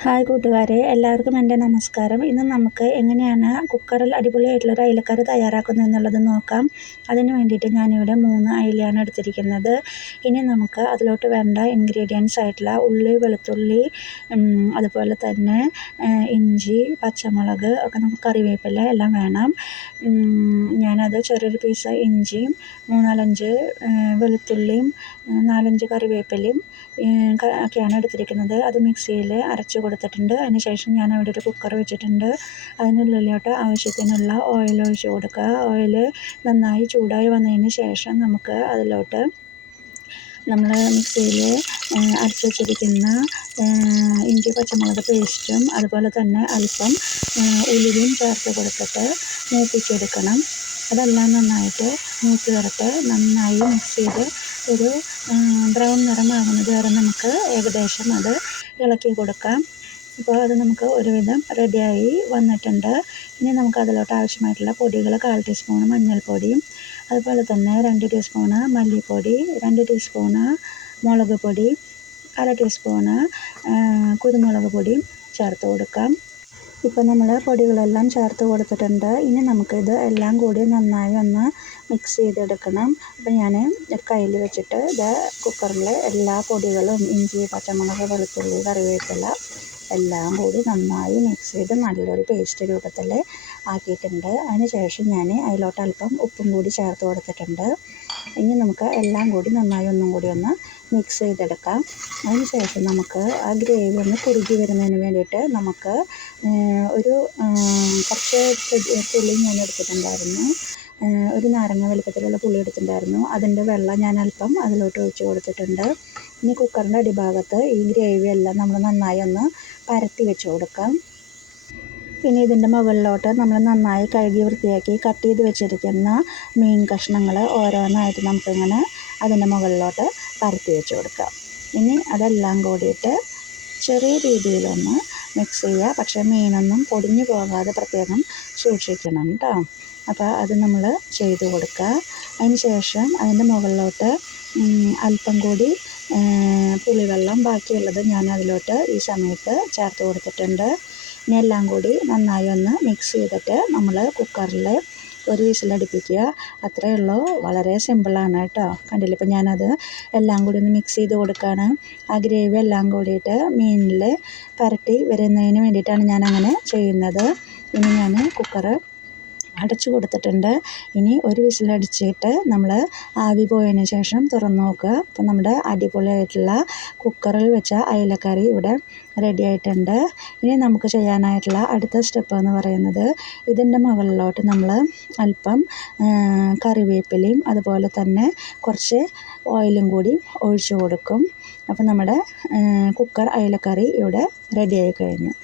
Hi കൂട്ടുകാരെ, എല്ലാവർക്കും എൻ്റെ നമസ്കാരം. ഇന്ന് നമുക്ക് എങ്ങനെയാണ് കുക്കറിൽ അടിപൊളിയായിട്ടുള്ളൊരു അയിലക്കറി തയ്യാറാക്കുന്നത് എന്നുള്ളത് നോക്കാം. അതിന് വേണ്ടിയിട്ട് ഞാനിവിടെ 3 അയിലയാണ് എടുത്തിരിക്കുന്നത്. ഇനി നമുക്ക് അതിലോട്ട് വേണ്ട ഇൻഗ്രീഡിയൻസ് ആയിട്ടുള്ള ഉള്ളി, വെളുത്തുള്ളി, അതുപോലെ തന്നെ ഇഞ്ചി, പച്ചമുളക് ഒക്കെ നമുക്ക് കറിവേപ്പില എല്ലാം വേണം. ഞാനത് ചെറിയൊരു പീസ് ഇഞ്ചിയും 3-4 വെളുത്തുള്ളിയും 4-5 കറിവേപ്പിലയും ഒക്കെയാണ് എടുത്തിരിക്കുന്നത്. അത് മിക്സിയിൽ അരച്ച് കൊടുത്തിട്ടുണ്ട്. അതിന് ശേഷം ഞാൻ അവിടെ ഒരു കുക്കർ വെച്ചിട്ടുണ്ട്. അതിനുള്ളിലോട്ട് ആവശ്യത്തിനുള്ള ഓയിൽ ഒഴിച്ച് കൊടുക്കുക. ഓയിൽ നന്നായി ചൂടായി വന്നതിന് ശേഷം നമുക്ക് അതിലോട്ട് നമ്മൾ മിക്സിയിൽ അരച്ച് വെച്ചിരിക്കുന്ന ഇഞ്ചി പച്ചമുളക് പേസ്റ്റും അതുപോലെ തന്നെ അല്പം ഉലുവയും ചേർത്ത് കൊടുത്തിട്ട് മൂപ്പിച്ചെടുക്കണം. അതെല്ലാം നന്നായിട്ട് മൂത്ത് വരട്ടെ. നന്നായി മിക്സ് ചെയ്ത് ഒരു ബ്രൗൺ നിറമാകുന്നത് വരെ നമുക്ക് ഏകദേശം അത് ഇളക്കി കൊടുക്കാം. ഇപ്പോൾ അത് നമുക്ക് ഒരുവിധം റെഡിയായി വന്നിട്ടുണ്ട്. ഇനി നമുക്ക് അതിലോട്ട് ആവശ്യമായിട്ടുള്ള പൊടികൾ 1/4 ടീസ്പൂൺ മഞ്ഞൾപ്പൊടിയും അതുപോലെ തന്നെ 2 ടീസ്പൂണ് മല്ലിപ്പൊടി, 2 ടീസ്പൂണ് മുളക് പൊടി, 1/2 ടീസ്പൂണ് കുരുമുളക് പൊടിയും ചേർത്ത് കൊടുക്കാം. ഇപ്പോൾ നമ്മൾ പൊടികളെല്ലാം ചേർത്ത് കൊടുത്തിട്ടുണ്ട്. ഇനി നമുക്കിത് എല്ലാം കൂടി നന്നായി ഒന്ന് മിക്സ് ചെയ്തെടുക്കണം. അപ്പോൾ ഞാൻ ഒരു കയ്യിൽ വെച്ചിട്ട് ഇത് കുക്കറിൽ എല്ലാ പൊടികളും ഇഞ്ചി, പച്ചമുളക്, വെളുത്തുള്ളി, കറിവേപ്പില എല്ലാം കൂടി നന്നായി മിക്സ് ചെയ്ത് നല്ലൊരു പേസ്റ്റ് രൂപത്തിൽ ആക്കിയിട്ടുണ്ട്. അതിന് ശേഷം ഞാൻ അതിലോട്ട് അല്പം ഉപ്പും കൂടി ചേർത്ത് കൊടുത്തിട്ടുണ്ട്. ഇനി നമുക്ക് എല്ലാം കൂടി നന്നായി ഒന്നും കൂടി ഒന്ന് മിക്സ് ചെയ്തെടുക്കാം. അതിന് ശേഷം നമുക്ക് ആ ഗ്രേവി ഒന്ന് കുറുകി വരുന്നതിന് വേണ്ടിയിട്ട് നമുക്ക് ഒരു കുറച്ച് പുളി ഞാൻ എടുത്തിട്ടുണ്ടായിരുന്നു. ഒരു നാരങ്ങ വലിപ്പത്തിലുള്ള പുളി എടുത്തിട്ടുണ്ടായിരുന്നു. അതിൻ്റെ വെള്ളം ഞാൻ അല്പം അതിലോട്ട് ഒഴിച്ച് കൊടുത്തിട്ടുണ്ട്. ഇനി കുക്കറിൻ്റെ അടിഭാഗത്ത് ഈ ഗ്രേവി എല്ലാം നമ്മൾ നന്നായി ഒന്ന് പരത്തി വെച്ച് കൊടുക്കാം. പിന്നെ ഇതിൻ്റെ മുകളിലോട്ട് നമ്മൾ നന്നായി കഴുകി വൃത്തിയാക്കി കട്ട് ചെയ്ത് വെച്ചിരിക്കുന്ന മീൻ കഷ്ണങ്ങൾ ഓരോന്നായിട്ട് നമുക്കിങ്ങനെ അതിൻ്റെ മുകളിലോട്ട് പരത്തി വെച്ച് കൊടുക്കാം. ഇനി അതെല്ലാം കൂടിയിട്ട് ചെറിയ രീതിയിലൊന്ന് മിക്സ് ചെയ്യുക. പക്ഷേ മീനൊന്നും പൊടിഞ്ഞു പോകാതെ പ്രത്യേകം സൂക്ഷിക്കണം കേട്ടോ. അപ്പോൾ അത് നമ്മൾ ചെയ്ത് കൊടുക്കുക. അതിന് ശേഷം അതിൻ്റെ മുകളിലോട്ട് അല്പം കൂടി പുളിവെള്ളം ബാക്കിയുള്ളത് ഞാൻ അതിലോട്ട് ഈ സമയത്ത് ചേർത്ത് കൊടുത്തിട്ടുണ്ട്. ഇനി എല്ലാം കൂടി നന്നായി ഒന്ന് മിക്സ് ചെയ്തിട്ട് നമ്മൾ കുക്കറിൽ ഒരു വിസിലടുപ്പിക്കുക. അത്രയേ ഉള്ളൂ. വളരെ സിമ്പിളാണ് കേട്ടോ. കണ്ടില്ലേ, ഇപ്പോൾ ഞാനത് എല്ലാം കൂടി ഒന്ന് മിക്സ് ചെയ്ത് കൊടുക്കുകയാണ്. ആ ഗ്രേവി എല്ലാം കൂടിയിട്ട് മീനിൽ പരട്ടി വരുന്നതിന് വേണ്ടിയിട്ടാണ് ഞാനങ്ങനെ ചെയ്യുന്നത്. ഇനി ഞാൻ കുക്കറ് അടച്ചു കൊടുത്തിട്ടുണ്ട്. ഇനി ഒരു വിസിലടിച്ചിട്ട് നമ്മൾ ആവി പോയതിന് ശേഷം തുറന്ന് നോക്കുക. അപ്പോൾ നമ്മുടെ അടിപൊളിയായിട്ടുള്ള കുക്കറിൽ വെച്ച അയിലക്കറി ഇവിടെ റെഡി ആയിട്ടുണ്ട്. ഇനി നമുക്ക് ചെയ്യാനായിട്ടുള്ള അടുത്ത സ്റ്റെപ്പ് എന്ന് പറയുന്നത് ഇതിൻ്റെ മുകളിലോട്ട് നമ്മൾ അല്പം കറിവേപ്പിലയും അതുപോലെ തന്നെ കുറച്ച് ഓയിലും കൂടി ഒഴിച്ചു കൊടുക്കും. അപ്പോൾ നമ്മുടെ കുക്കർ അയിലക്കറി ഇവിടെ റെഡി ആയി കഴിഞ്ഞു.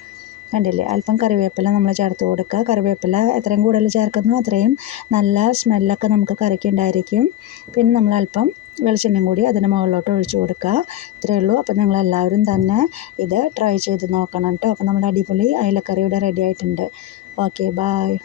കണ്ടില്ലേ, അല്പം കറിവേപ്പില നമ്മൾ ചേർത്ത് കൊടുക്കുക. കറിവേപ്പില എത്രയും കൂടുതൽ ചേർക്കുന്നോ അത്രയും നല്ല സ്മെല്ലൊക്കെ നമുക്ക് കറിക്ക് ഉണ്ടായിരിക്കും. പിന്നെ നമ്മൾ അല്പം വെളിച്ചെണ്ണയും കൂടി അതിന് മുകളിലോട്ട് ഒഴിച്ചു കൊടുക്കുക. ഇത്രയേ ഉള്ളൂ. അപ്പോൾ നിങ്ങളെല്ലാവരും തന്നെ ഇത് ട്രൈ ചെയ്ത് നോക്കണം കേട്ടോ. അപ്പോൾ നമ്മുടെ അടിപൊളി അയിലക്കറി ഇവിടെ റെഡി ആയിട്ടുണ്ട്. Okay, bye.